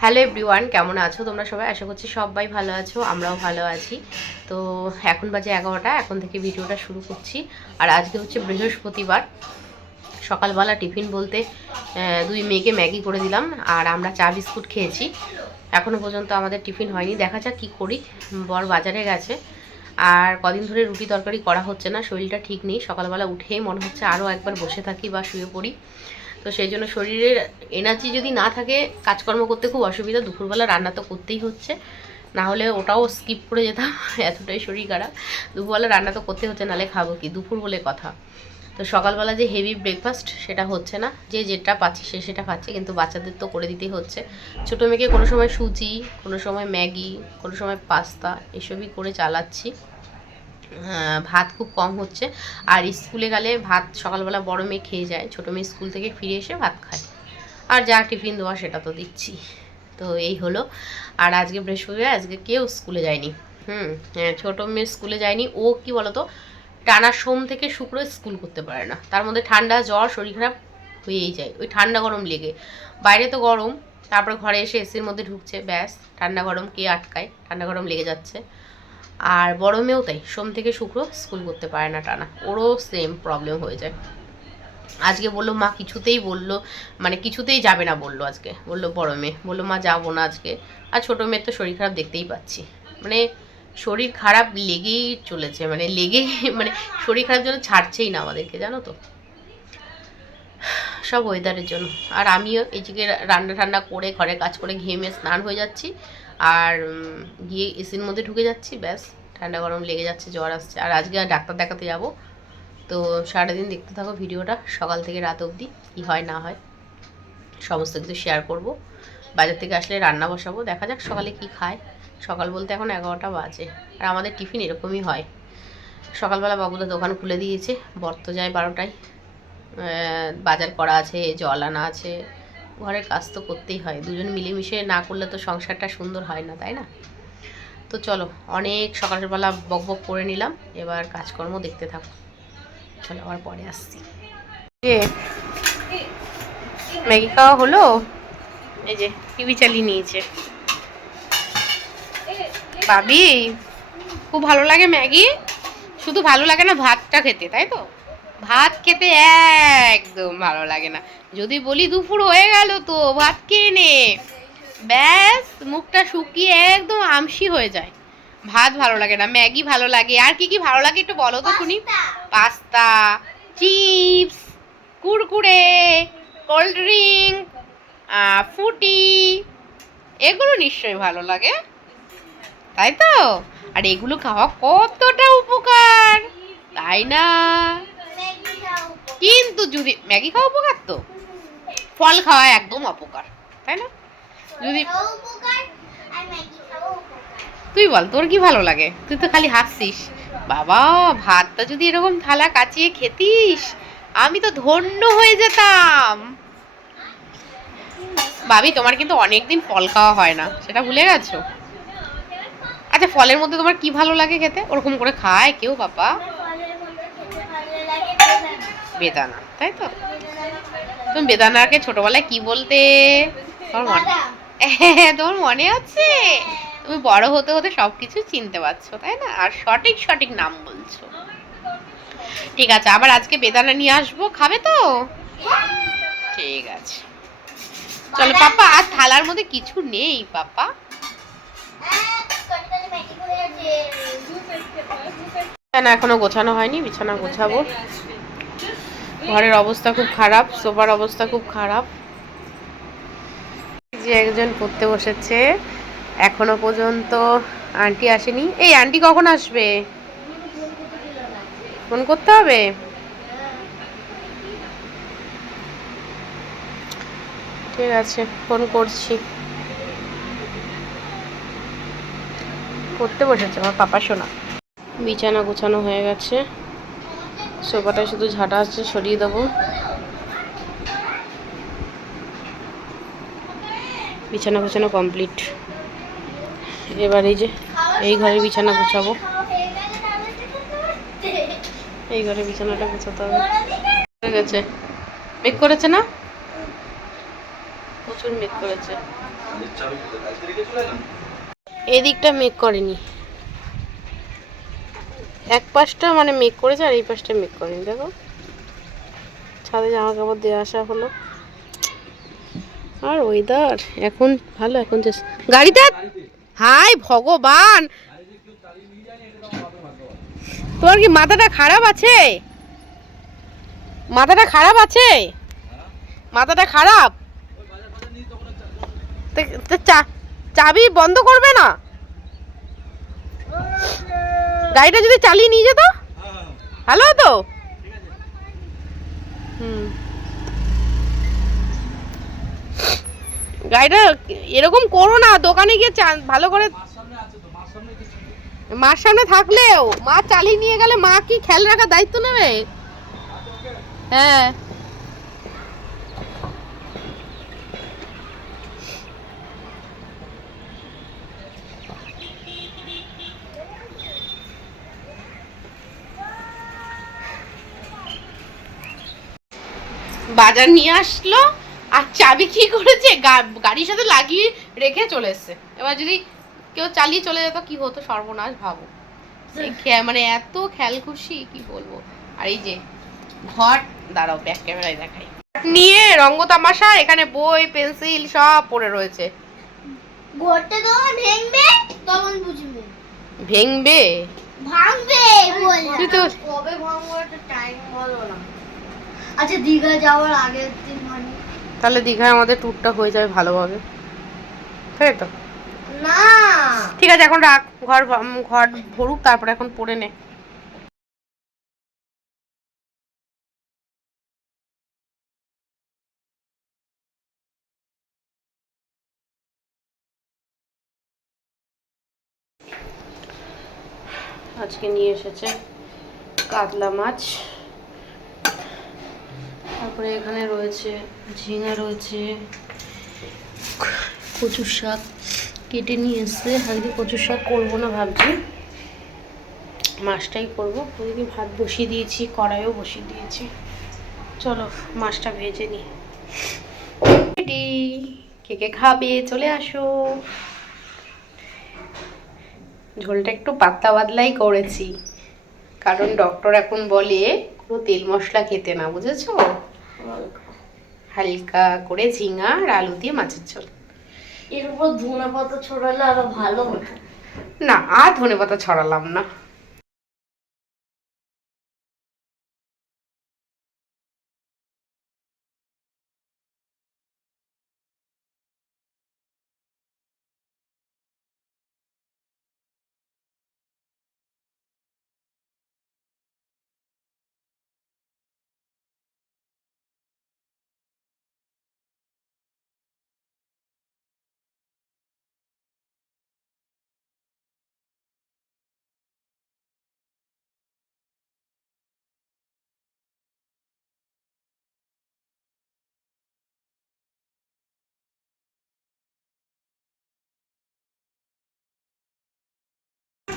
Hello everyone, কেমন আছো তোমরা সবাই? আশা করছি সবাই ভালো আছো, আমরাও ভালো আছি। তো এখন বাজে 11টা, এখন থেকে ভিডিওটা শুরু করছি। আর আজকে হচ্ছে বৃহস্পতিবার। সকালবেলা টিফিন বলতে দুই মেয়েকে ম্যাগি করে দিলাম, আর আমরা চা বিস্কুট খেয়েছি। এখনও পর্যন্ত আমাদের টিফিন হয়নি, দেখা যাক কী করি। বর বাজারে গেছে, আর কদিন ধরে রুটি তরকারি করা হচ্ছে না, শরীরটা ঠিক নেই। সকালবেলা উঠেই মনে হচ্ছে আরও একবার বসে থাকি বা শুয়ে পড়ি। তো সেই জন্য শরীরের এনার্জি যদি না থাকে, কাজকর্ম করতে খুব অসুবিধা। দুপুরবেলা রান্না তো করতেই হচ্ছে, না হলে ওটাও স্কিপ করে যেতাম, এতটাই শরীর খারাপ। দুপুরবেলা রান্না তো করতে হচ্ছে, নাহলে খাবো কি, দুপুর বলে কথা। তো সকালবেলা যে হেভি ব্রেকফাস্ট সেটা হচ্ছে না, যে যেটা পাচ্ছে সে সেটা খাচ্ছে, কিন্তু বাচ্চাদের তো করে দিতেই হচ্ছে। ছোটো মেয়েকে কোনো সময় সুজি, কোনো সময় ম্যাগি, কোনো সময় পাস্তা, এসবই করে চালাচ্ছি। ভাত খুব কম হচ্ছে। আর স্কুলে গেলে ভাত সকালবেলা বড় মেয়ে খেয়ে যায়, ছোটো মেয়ে স্কুল থেকে ফিরে এসে ভাত খায়। আর যা টিফিন দেওয়া সেটা তো দিচ্ছি। তো এই হলো। আর আজকে বৃহস্পতিবার, আজকে কেউ স্কুলে যায়নি। ছোটো মেয়ে স্কুলে যায়নি। ও কি বলতো, টানা সোম থেকে শুক্র স্কুল করতে পারে না। তার মধ্যে ঠান্ডা জ্বর শরীর খারাপ হয়েই যায়, ওই ঠান্ডা গরম লেগে। বাইরে তো গরম, তারপর ঘরে এসে এসির মধ্যে ঢুকছে, ব্যাস ঠান্ডা গরম কে আটকায়, ঠান্ডা গরম লেগে যাচ্ছে। আর বড় মেয়েও তাই, সোম থেকে শুক্র স্কুল করতে পারে না টানা, ওরও সেম প্রবলেম হয়ে যায়। আজকে বললো মা কিছুতেই বললো, মানে কিছুতেই যাবে না বললো। আজকে বললো বড় মেয়ে, বললো মা যাবো না আজকে। আর ছোটো মেয়ের তো শরীর খারাপ দেখতেই পাচ্ছি, মানে শরীর খারাপ লেগেই চলেছে, মানে লেগেই মানে শরীর খারাপ যেন ছাড়ছেই না আমাদেরকে, জানো তো, সব ওয়েদারের জন্য। আর আমিও এইদিকে রান্না ঠান্না করে ঘরে কাজ করে ঘেমে স্নান হয়ে যাচ্ছি, আর গিয়ে এসির মধ্যে ঢুকে যাচ্ছি, ব্যাস ঠান্ডা গরম লেগে যাচ্ছে, জ্বর আসছে। আর আজকে ডাক্তার দেখাতে যাব। তো সারাদিন দেখতে থাকো ভিডিওটা, সকাল থেকে রাত অবধি কী হয় না হয় সমস্ত কিছু শেয়ার করব। বাজার থেকে আসলে রান্না বসাবো, দেখা যাক সকালে কি খায়। সকাল বলতে এখন 11টা বাজে, আর আমাদের টিফিন এরকমই হয়। সকালবেলা বাবুদা দোকান খুলে দিয়েছে, বর তো যায় 12টায়। বাজার করা আছে, জল আনা আছে, ঘরের কাজ তো করতেই হয়। দুজন মিলেমিশে না করলে তো সংসারটা সুন্দর হয় না, তাই না? তো চলো, অনেক সকালবেলা বক বক করে নিলাম, এবার কাজকর্ম দেখতে থাকো। চলো, আবার পরে আসছি। ম্যাগি খাওয়া হলো, এই যে টিভি চালিয়ে নিয়েছে ভাবি। খুব ভালো লাগে ম্যাগি, শুধু ভালো লাগে না ভাতটা খেতে, তাই তো? ভাত খেতে একদম ভালো লাগে না। যদি বলি দুপুর হয়ে গেল তো ভাত খেয়ে নে, ব্যাস মুখটা শুকিয়ে একদম আমসি হয়ে যায়। ভাত ভালো লাগে না, ম্যাগি ভালো লাগে। আর কি কি ভালো লাগে একটু বলো তো শুনি। Pasta, chips, Kurkure, cold drink, ফুটি, এগুলো নিশ্চয়ই ভালো লাগে, তাই তো? আর এগুলো খাওয়া কতটা উপকার, তাই না? কিন্তু যদি ম্যাগি খাওয়া উপকার, তো ফল খাওয়া একদম অপকার, তাই না? যদি তুই বল, তোর কি ভালো লাগে? তুই তো খালি হাসছিস। বাবা, ভাতটা যদি এরকম থালা কাচিয়ে খেতিস, আমি তো ধন্য হয়ে যেতাম। ভাবি, তোমার কিন্তু অনেকদিন ফল খাওয়া হয় না, সেটা ভুলে গেছো? আচ্ছা, ফলের মধ্যে তোমার কি ভালো লাগে খেতে? ওরকম করে খায় কেউ বাবা? বেদানা, তাই তো? তুমি বেদানাকে ছোটবেলায় কি বলতে? তোমার মনে আছে? তুমি বড় হতে হতে সবকিছু চিনতে পারছো, তাই না? আর সঠিক সঠিক নাম বলছো। ঠিক আছে, আবার আজকে বেদানা নিয়ে আসবো, খাবে তো? ঠিক আছে, চলো পাপা। আর থালার মধ্যে কিছু নেই পাপা। বিছানা এখনো গোছানো হয়নি, বিছানা গোছাবো। ঘরের অবস্থা খুব খারাপ, সোফার অবস্থা খুব খারাপ। যে একজন পড়তে বসেছে, এখনো পর্যন্ত আন্টি আসেনি। এই আন্টি কখন আসবে? ফোন করতে হবে। ঠিক আছে, ফোন করছি। পড়তে বসেছে আমার পাপা সোনা। বিছানা গোছানো হয়ে গেছে, সোফাটা শুধু ঝাঁটা আছে, সরিয়ে দেবো। বিছানা গোছানো কমপ্লিট। এবার এই যে এই ঘরে বিছানা গোছাবো, এই ঘরে বিছানাটা গোছাতে হবে। হয়ে গেছে। মেঘ করেছে না? প্রচুর মেঘ করেছে। এদিকটা মেক করেনি, এক পাশটা মানে মেক করেছে আর এই পাশটা মেক করেনি। দেখো ছাদে জামা কাপড় দিয়ে আসা হলো। আর ওয়েদার এখন ভালো। এখন যে গাড়িটা, হাই ভগবান, তোমার কি মাথাটা খারাপ আছে? মাথাটা খারাপ আছে? মাথাটা খারাপ? চাবি বন্ধ করবে না? গাড়িটা যদি চালিয়ে নিয়ে যেত ভালো হতো। গাড়িটা এরকম করো না, দোকানে গিয়ে ভালো করে। মার সামনে থাকলেও মা চালিয়ে নিয়ে গেলে মা কি খেয়াল রাখার দায়িত্ব নেবে? হ্যাঁ বাজার নিয়ে আসলো আর চাবি কি করেছে গাড়ির সাথে লাগিয়ে রেখে চলে এসছে। এবার যদি কেউ চালিয়ে চলে যেত কি হতো, সর্বনাশ। ভাবো মানে এত খেয়াল খুশি কি বলবো। আর এই যে ঘট, দাঁড়াও ব্যাক ক্যামেরায় দেখাই, নিয়ে রঙ্গ তামাশা, এখানে বই পেন্সিল সব পড়ে রয়েছে। ঘরটা যখন ভেঙবে তখন বুঝবে। ভেঙবে ভাঙবে বললাম, কবে ভাঙবো একটা টাইম বলো না। আচ্ছা দীঘা যাওয়ার আগের দিন মানে, তাহলে দীঘায় আমাদের ট্যুরটা হয়ে যাবে ভালোভাবে, তাই তো? না ঠিক আছে এখন রাখ, ঘর ঘর ভরুক, তারপরে এখন পড়ে নে। আজকে নিয়ে এসেছে কাতলা মাছ, তারপরে এখানে রয়েছে ঝিঙা, রয়েছে কচুর শাক কেটে নিয়ে এসছে। আজকে কচুর শাক করবো না, ভাবছি মাছটাই করবো। ওদিকে ভাত বসিয়ে দিয়েছি, কড়াইও বসিয়ে দিয়েছি। চলো মাছটা ভেজে নিই। কে কে খাবে চলে আসো। ঝোলটা একটু পাতলা পাতলাই করেছি, কারণ ডক্টর এখন বলে পুরো তেল মশলা খেতে না, বুঝেছো? হালকা করে ঝিঙা আর আলু দিয়ে মাছের ঝোল। এর উপর ধনে পাতা ছড়ালে আরো ভালো হতো। না, আর ধনে পাতা ছড়ালাম না।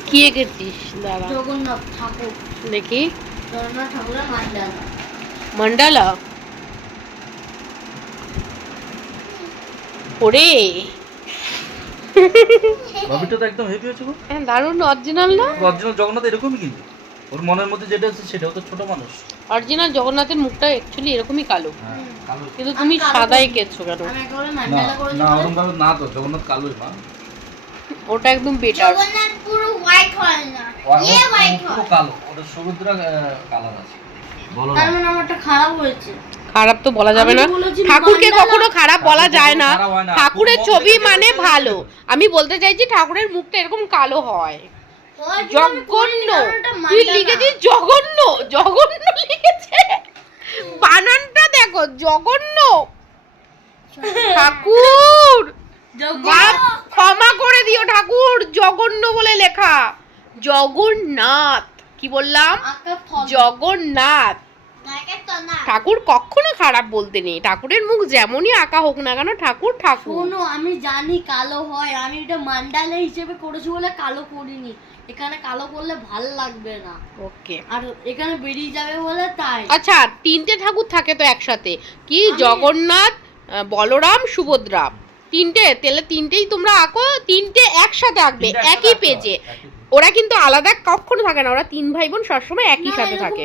কি এঁকেছিস? দাঁড়া, জগন্নাথ ঠাকুর দেখি। জগন্নাথ ঠাকুরের মান্ডালা। মান্ডালা ওরে, বাবিটা তো একদম হেভি হয়েছে গো। হ্যাঁ দারুণ, অরিজিনাল না? অরিজিনাল জগন্নাথ এরকমই, কিন্তু ওর মনের মধ্যে যেটা আছে সেটাও তো ছোট মানুষ। অরিজিনাল জগন্নাথের মুখটা অ্যাকচুয়ালি এরকমই কালো, হ্যাঁ কালো। কিন্তু তুমি সাদা এঁকেছো কেন? আমি একেবারে না মান্ডালা করেছি। না ওরকম ভাবে না, তো জগন্নাথ কালোই মা। ওটা একদম বেটার। জগন্নাথ পুরো হোয়াইট হয় না, ইয়ে হোয়াইট হয়। পুরো কালো, ওটা সমুদ্রা কালার আছে। বলো তার না মানে আমারটা খারাপ হয়েছে। খারাপ তো বলা যাবে না, আমি বলেছি ঠাকুরকে মান্ডালা। কখনো খারাপ বলা যায় না। খারাপ হয় না। ঠাকুরের পুরো ছবি মন থেকে মানে যেটা ভালো, আমি বলতে চাইছি ঠাকুরের মুখটা এরকম কালো হয়। জঘন্য, তুই লিখেছিস জঘন্য, জঘন্য লিখেছে, বানানটা দেখো, জঘন্য। ঠাকুর বাপ ক্ষমা করে দিও ঠাকুর, জঘন্য বলে লেখা। জগন্নাথ, কি বললাম? জগন্নাথ। ঠাকুর কখনো খারাপ বলতে নেই, ঠাকুরের মুখ যেমনই আঁকা হোক না কেন, ঠাকুর ঠাকুর। শোনো, আমি জানি কালো হয়, আমি এটা মান্ডালা হিসেবে করেছি বলে কালো করিনি। এখানে কালো করলে ভাল লাগবে না, ওকে। আর এখানে বেরিয়ে যাবে বলে তাই। আচ্ছা, তিনটে ঠাকুর থাকে তো একসাথে, কি? জগন্নাথ, বলরাম, সুভদ্রা। তিনটে তেলে তিনটেই তোমরা আঁকো, তিনটে একসাথে আঁকবে তিনটে একই একসাথে পেজে। আঁকতে হবে, একই ওরা কিন্তু আলাদা কখনো থাকে না, ওরা 3 ভাই বোন সবসময় একই সাথে থাকে।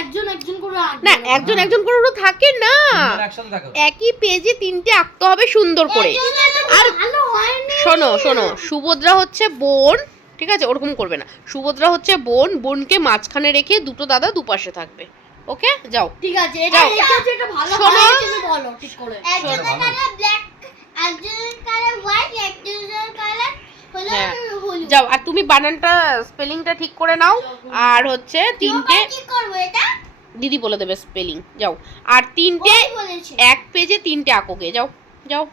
একজন একজন করে না একজন একজন করে ওরা থাকে না, তিনজন একসাথে থাকো। একই পেজে তিনটে আঁকতে হবে সুন্দর করে। আর ভালো হয়নি। শোনো শোনো, সুভদ্রা হচ্ছে বোন, ঠিক আছে? ওরকম করবে না। সুভদ্রা হচ্ছে বোন, বোনকে মাঝখানে রেখে দুটো দাদা দুপাশে থাকবে। ওকে যাও। ঠিক আছে, এটা লিখেছে, এটা ভালো শোনো। হয়েছে, তুমি বলো ঠিক করে। একজনের কালার ব্ল্যাক, একজনের কালার হোয়াইট, একজনের কালার হলো হ্যাঁ। হলুদ। যাও, আর তুমি বানানটা স্পেলিংটা ঠিক করে নাও। আর হচ্ছে তিনটে কি করব এটা? দিদি বলে দেবে স্পেলিং। যাও, আর তিনটে ওই বলেছে। এক পেজে তিনটে আঁকোগে। যাও যাও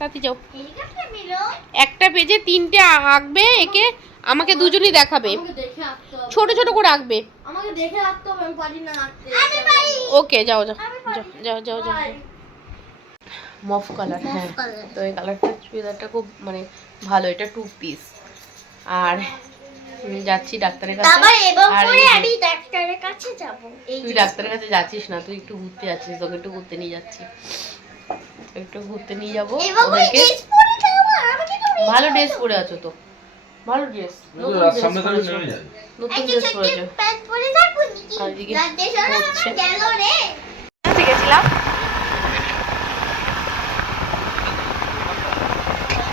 তাতে যাও, হেলিকপ্টার মিলো। একটা পেজে তিনটে আঁকবে, একে আমাকে দুজনই দেখাবে, আমাকে দেখে আঁকতে হবে। ছোট ছোট করে আঁকবে। আমাকে দেখে আঁকতে হবে, আমি পারি না আঁকতে। আমি পারি। ওকে যাও যাও যাও যাও যাও। মফ কালার, হ্যাঁ। colour। তো এই কালারটা চুড়িদারটা খুব মানে ভালো, এটা 2 পিস। আর যাচ্ছি ডাক্তারের কাছে। তারপর এবং আর পরে এই যে- আমি ডাক্তারের কাছে যাব। এই তুই ডাক্তারের কাছে যাচ্ছিস না, তুই একটু ঘুরতে যাচ্ছিস, তোকে একটু ঘুরতে নিয়ে যাচ্ছি, একটু ঘুরতে নিয়ে যাবো এবং ওই ওদেরকে। ড্রেস পরে যাবো, আমি কিন্তু ভালো ড্রেস পরে আছো তো, ভালো ড্রেস, নতুন রাত ড্রেস সামনে ধরে পরেছো, নেমে যাবে। নতুন ড্রেস পরেছো। প্যান্ট পরে যাবো নাকি? আর এদিকে রাতে শোনা হচ্ছে। আমার গেল রে। কোথায় গেছিলাম?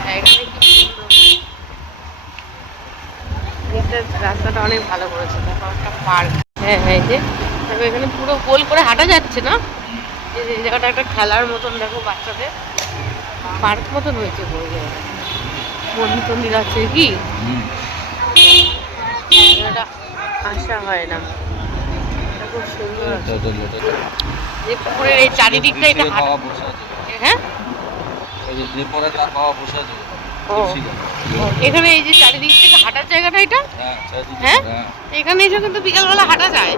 হ্যাঁ, এখানে কি সুন্দর। রাস্তাটা অনেক ভালো করেছে, দেখো একটা পার্ক। হ্যাঁ হ্যাঁ, এই যে দেখো এখানে পুরো গোল করে হাঁটা যাচ্ছে না, এই যে এই জায়গাটা একটা খেলার মতন, দেখো বাচ্চাদের পার্ক মতন হয়েছে পুরো জায়গাটা। মন্দির টন্দির আছে কি, জায়গাটা আসা হয় না, এটা খুব সুন্দর আছে। যে পুকুরের এই চারিদিকটা এটা হাঁটা, হ্যাঁ ও, এখানে এই যে চারিদিক থেকে হাঁটার জায়গাটা এটা, হ্যাঁ এখানে এসে কিন্তু বিকালবেলা হাঁটা যায়,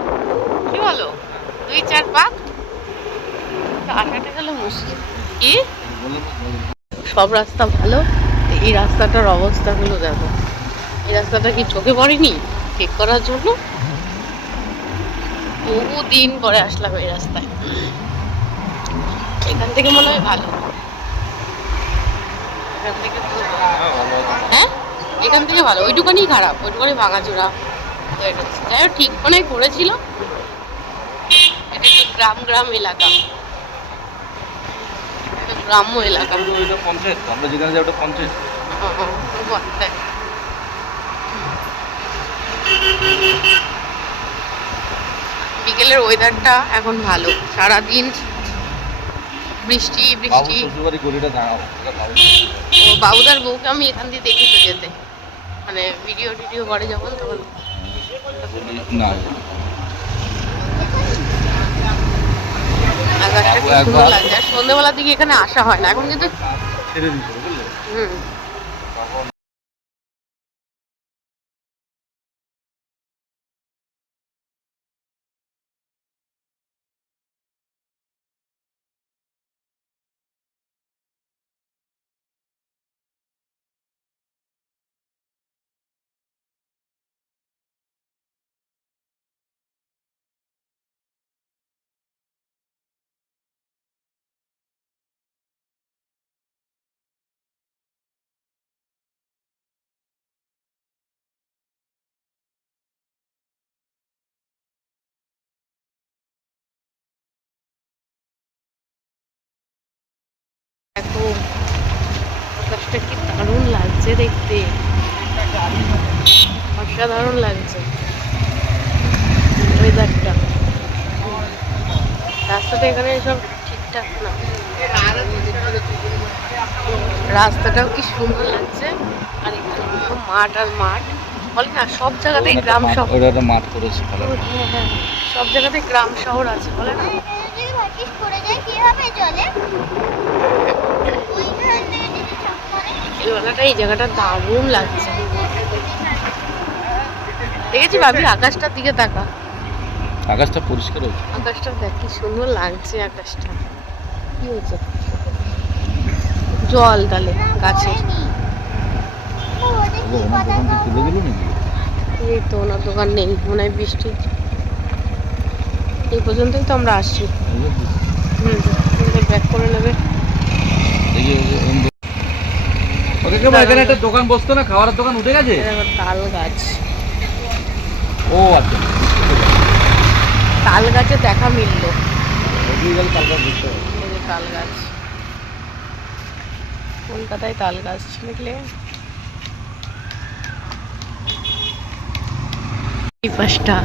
কি বলো? 2-4 পাক আসাটা গেলে মুশকিল। কি সব রাস্তা ভালো, এই রাস্তাটার অবস্থাগুলো দেখো। এই রাস্তাটা কি চোখে পড়েনি ঠিক করার জন্য? বহুদিন পরে আসলাম এই রাস্তায়, এখান থেকে মনে হয় ভালো, এখান থেকে হ্যাঁ এখান থেকে ভালো, ওইটুকানি খারাপ, ওইটুকানি ভাঙাচোরা। তো এটা যাই হোক ঠিক মনে করেছিল। এটা একটু গ্রাম গ্রাম এলাকা, এটা গ্রাম্য এলাকা। পঞ্চায়েত, আমরা যেখানে যাই ওটা পঞ্চায়েত। বিকেলের ওয়েদারটা এখন ভালো, সারাদিন বৃষ্টি বৃষ্টি। শ্বশুরবাড়ি গলিটা দাঁড়াও, ও বাবুদার বউকে আমি এখান দিয়ে দেখি তো যেতে, মানে ভিডিও টিডিও করে যখন, তখন না আকাশটা কি সুন্দর লাগছে। আর সন্ধ্যেবেলার দিকে এখানে আসা হয় না এখন কিন্তু। ছেড়ে দিতে বুঝলে। হুম, দেখো আকাশটা কি দারুণ লাগছে দেখতে, অসাধারণ লাগছে ওয়েদারটা। রাস্তাটা এখানে সব ঠিকঠাক না, রাস্তাটাও কি সুন্দর লাগছে। আর এখানে পুরো মাঠ আর মাঠ, বলে না সব জায়গাতেই গ্রাম শহর। ওটা একটা মাঠ করেছে ভালো। হ্যাঁ হ্যাঁ, সব জায়গাতেই গ্রাম শহর আছে, বলে না? যদি ভাটিস পড়ে যায় কিভাবে চলে? ওইখান থেকে যদি চাপ পড়ে। এই বেলাটা এই জায়গাটা দারুণ লাগছে। দেখেছি ভাবি, আকাশটার দিকে তাকা, আকাশটা পরিষ্কার হয়েছে। আকাশটা দেখ কি সুন্দর লাগছে। আকাশটা কি হয়েছে? জল তাহলে গাছে। তুলে দিল নাকি? এই তো ওনার দোকান নেই, মনে হয় বৃষ্টি এই পর্যন্তই তো আমরা আসছি। হুম, ব্যাক করে নেবে। ওকে কেবল এখানে একটা দোকান বসতো না, খাবারের দোকান উঠে গেছে। তাল গাছ, ও আচ্ছা, তাল গাছে দেখা মিললো। তাল গাছ বুঝতে হবে। এই যে তাল গাছ, কলকাতায় তাল গাছ দেখলে। এই পাশটা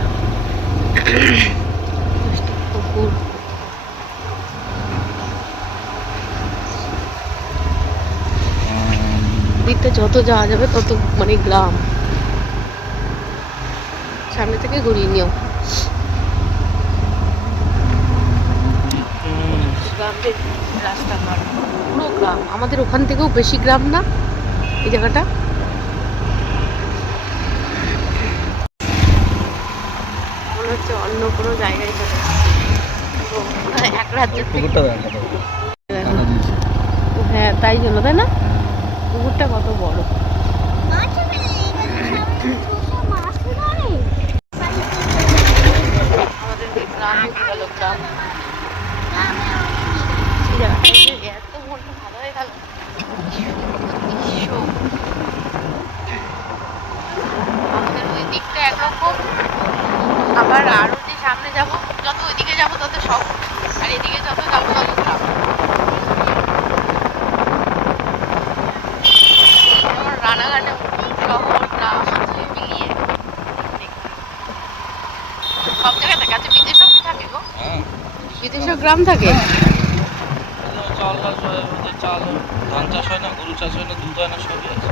পুকুর, দিকটা যত যাওয়া যাবে তত মানে গ্রাম। সামনে থেকে ঘুরিয়ে নিও। গ্রামের রাস্তাঘাট পুরো গ্রাম, আমাদের ওখান থেকেও বেশি গ্রাম না এই জায়গাটা। মনে হচ্ছে অন্য কোনো জায়গায় চলে এসেছি। এক রাজ্য থেকে। হ্যাঁ তাই জন্য, তাই না? পুকুরটা কত বড়। আমাদের গ্রামে কি গেল, গ্রাম এত মনটা ভালো হয়ে গেল। আমাদের ওই দিকটা একরকম, আবার আরো যে সামনে যাব, যত ওইদিকে যাবো তত সব, আর এদিকে যত যাবো তত গ্রাম। আমার রানাঘাটে শহর গ্রাম আছে মিলিয়ে সব জায়গায় থাকে। আচ্ছা বিদেশেও কি থাকে গো? বিদেশেও গ্রাম থাকে? চাল ধান চাষ হয় না, গরু চাষ হয় না, দুধ হয় না, সবই আছে।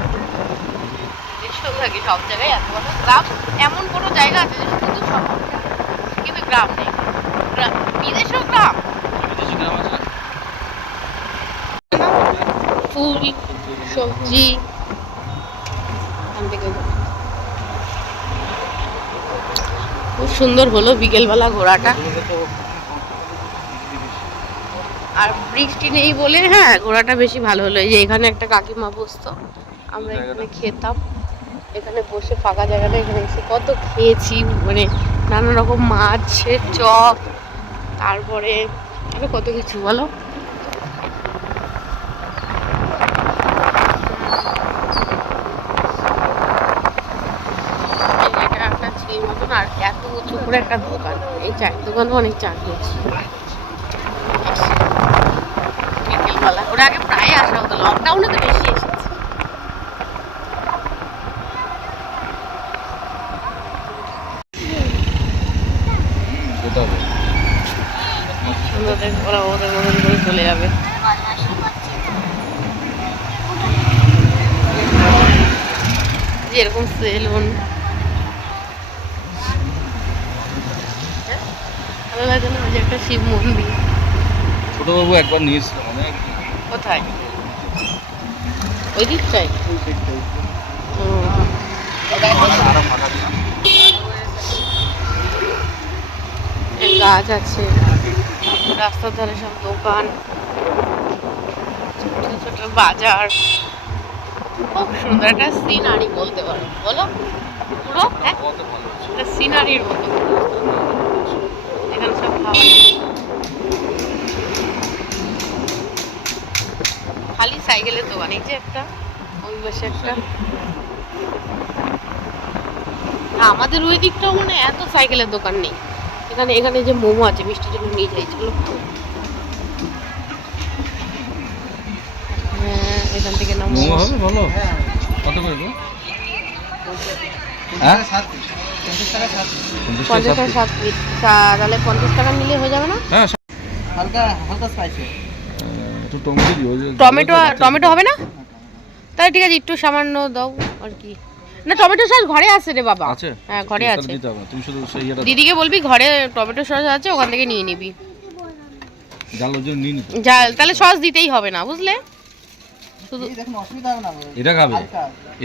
বিদেশেও থাকে সব জায়গায়। এত বড় গ্রাম এমন কোনো জায়গা আছে যে শুধু শহর কিন্তু গ্রাম নেই? বিদেশেও গ্রাম, বিদেশি গ্রাম আছে না? ফুল সবজি এখান থেকে। খুব সুন্দর হলো বিকেলবেলা ঘোরাটা, আর বৃষ্টি নেই বলে হ্যাঁ ঘোরাটা বেশি ভালো হলো। এই যে এখানে একটা কাকিমা বসতো, আমরা এখানে খেতাম, এখানে বসে ফাঁকা জায়গাটা এখানে এসে কত খেয়েছি, মানে নানা রকম মাছের চপ, তারপরে আরো কত কিছু বলো। এটা একটা ছিঁড়ির মতন, আর এত উঁচু করে একটা দোকান, এই চায়ের দোকানও অনেক চা খেয়েছি বিকেলবেলা। ওরা আগে প্রায় আসা হতো, লকডাউনে তো বেশি এসেছে। ওরা ওদের মতন করে চলে যাবে। যেরকম সেলুন, ভালো লাগে না? ওই যে একটা শিব মন্দির। ছোটবাবু একবার নিয়েছিল অনেক। কোথায়? ওই দিকটায়? গাছ আছে, রাস্তার ধারে সব দোকান, ছোট ছোট বাজার, খুব সুন্দর একটা সিনারি বলতে পারো, বলো পুরো হ্যাঁ একটা সিনারির মতো। এখানে সব খাবার, খালি সাইকেলের দোকান। এই যে একটা, ওই পাশে একটা। আমাদের ওই দিকটাও মানে এত সাইকেলের দোকান নেই। এখানে এখানে যে মোমো আছে, মিষ্টির জন্য নিয়ে যাই চলো। হ্যাঁ এখান থেকে না মোমো হবে ভালো। কত করে গো? হ্যাঁ 50 টাকা 7 পিস, তাহলে 50 টাকা নিলে হয়ে যাবে না? হ্যাঁ হালকা হালকা স্পাইসি। একটু টমেটো দিও। টমেটো, টমেটো হবে না? তাহলে ঠিক আছে একটু সামান্য দাও আর কি। না টমেটো সস ঘরে আছে রে বাবা। আছে? হ্যাঁ ঘরে আছে। তুমি শুধু সেই এটা দিদিকে বলবি ঘরে টমেটো সস আছে, ওখান থেকে নিয়ে নিবি। জাল ওর জন্য নিয়ে নিতে। তাহলে সস দিতেই হবে না বুঝলে, শুধু দেখুন অসুবিধা হবে না। এটা খাবে,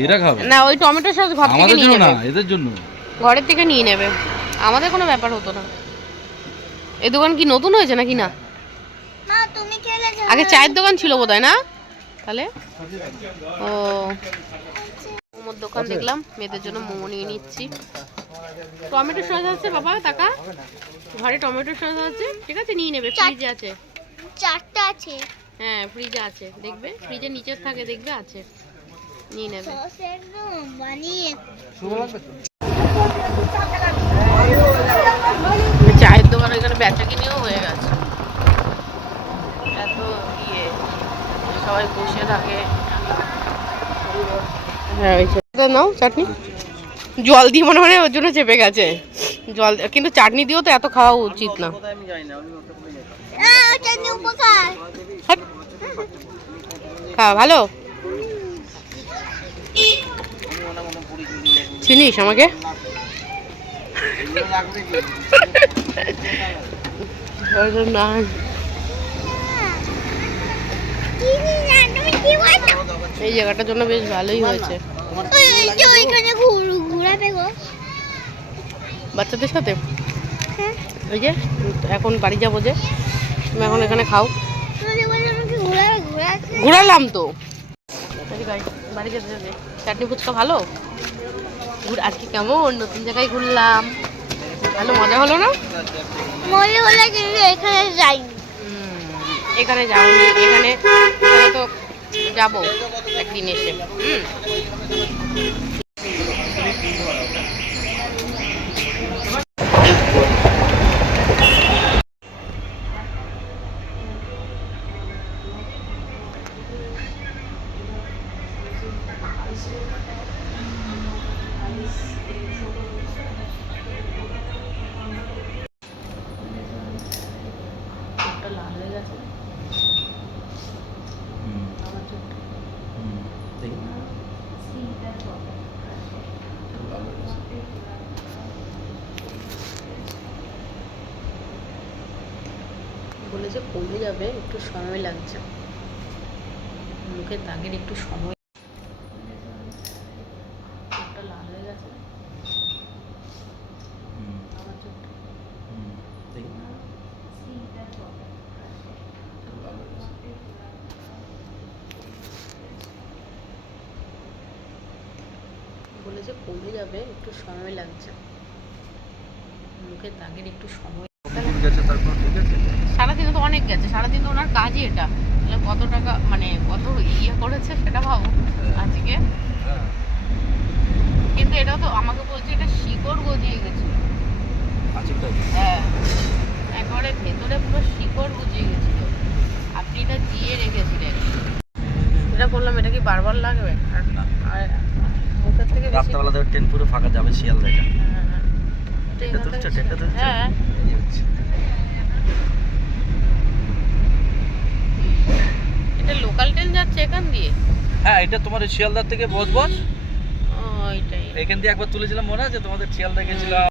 এরা খাবে না ওই টমেটো সস ঘর থেকে আমাদের নিয়ে জন্য না, নেবে, এদের জন্য ঘরের থেকে নিয়ে নেবে। আমাদের কোনো ব্যাপার হতো না। এই দোকান কি নতুন হয়েছে নাকি? না না তুমি খেলে আগে চায়ের দোকান ছিল বোধহয় না? তাহলে ও মোমোর দোকান দেখলাম, মেয়েদের জন্য মোমো নিয়ে নিচ্ছি। টমেটো সস আছে বাবা, টাকা ঘরে টমেটো সস আছে, ঠিক আছে নিয়ে নেবে, ফ্রিজে আছে। 4টা আছে। হ্যাঁ ফ্রিজে আছে, দেখবে ফ্রিজের নিচে থাকে, দেখবে আছে। নিয়ে নেবে। সস একদম বানিয়ে চায়ের দোকান ওইখানে বেচা কিনেও হয়ে গেছে। এত ইয়ে সবাই বসে থাকে। হ্যাঁ ওই নাও চাটনি, জল দিয়ে মনে হয় ওর জন্য চেপে গেছে জল, কিন্তু চাটনি দিয়েও তো এত খাওয়া উচিত না। চাটনি উপকার। খাওয়া ভালো, চিনিস আমাকে? না এই জায়গাটার জন্য বেশ ভালোই হয়েছে বাচ্চাদের সাথে। ওই যে এখন বাড়ি যাবো, যে তুমি এখন এখানে খাও। ঘুরালাম তো বাড়ি যেতে যেতে। চাটনি ফুচকা ভালো, আজকে কেমন নতুন জায়গায় ঘুরলাম, ভালো মজা হলো না? মনে হলো কিন্তু এখানে যাইনি। এখানে যাওনি, এখানে তো যাবো একদিন এসে। লাল হয়ে গেছে আমার চোখটা। বলেছে কমে যাবে, একটু সময় লাগছে, মুখের দাগের একটু সময়। চোখটা লাল হয়ে গেছে আমার চোখটা। বলেছে কমে যাবে, একটু সময় লাগছে, মুখের দাগের একটু সময়। সারাদিনে তো অনেক গেছে, সারাদিন তো ওনার কাজই এটা, তাহলে কত টাকা মানে কত ইয়ে করেছে সেটা ভাবো আজকে। কিন্তু এটাও তো আমাকে বলছে এটা শিকড় গজিয়ে গেছিল। হ্যাঁ একবারে ভেতরে পুরো শিকড় গজিয়ে গেছিল, আপনি এটা দিয়ে রেখেছিলেন। এটা করলাম, এটা কি বারবার লাগবে? আর মুখের থেকে রাস্তাবেলা ধরে ট্রেন পুরো ফাঁকা যাবে শিয়ালদা। হ্যাঁ এটা লোকাল ট্রেন যাচ্ছে এখান দিয়ে। হ্যাঁ এটা তোমার শিয়ালদার থেকে বসবস, ও এটাই। এখান দিয়ে একবার তুলেছিলাম মনে আছে তোমাদের, শিয়ালদা গেছিলাম।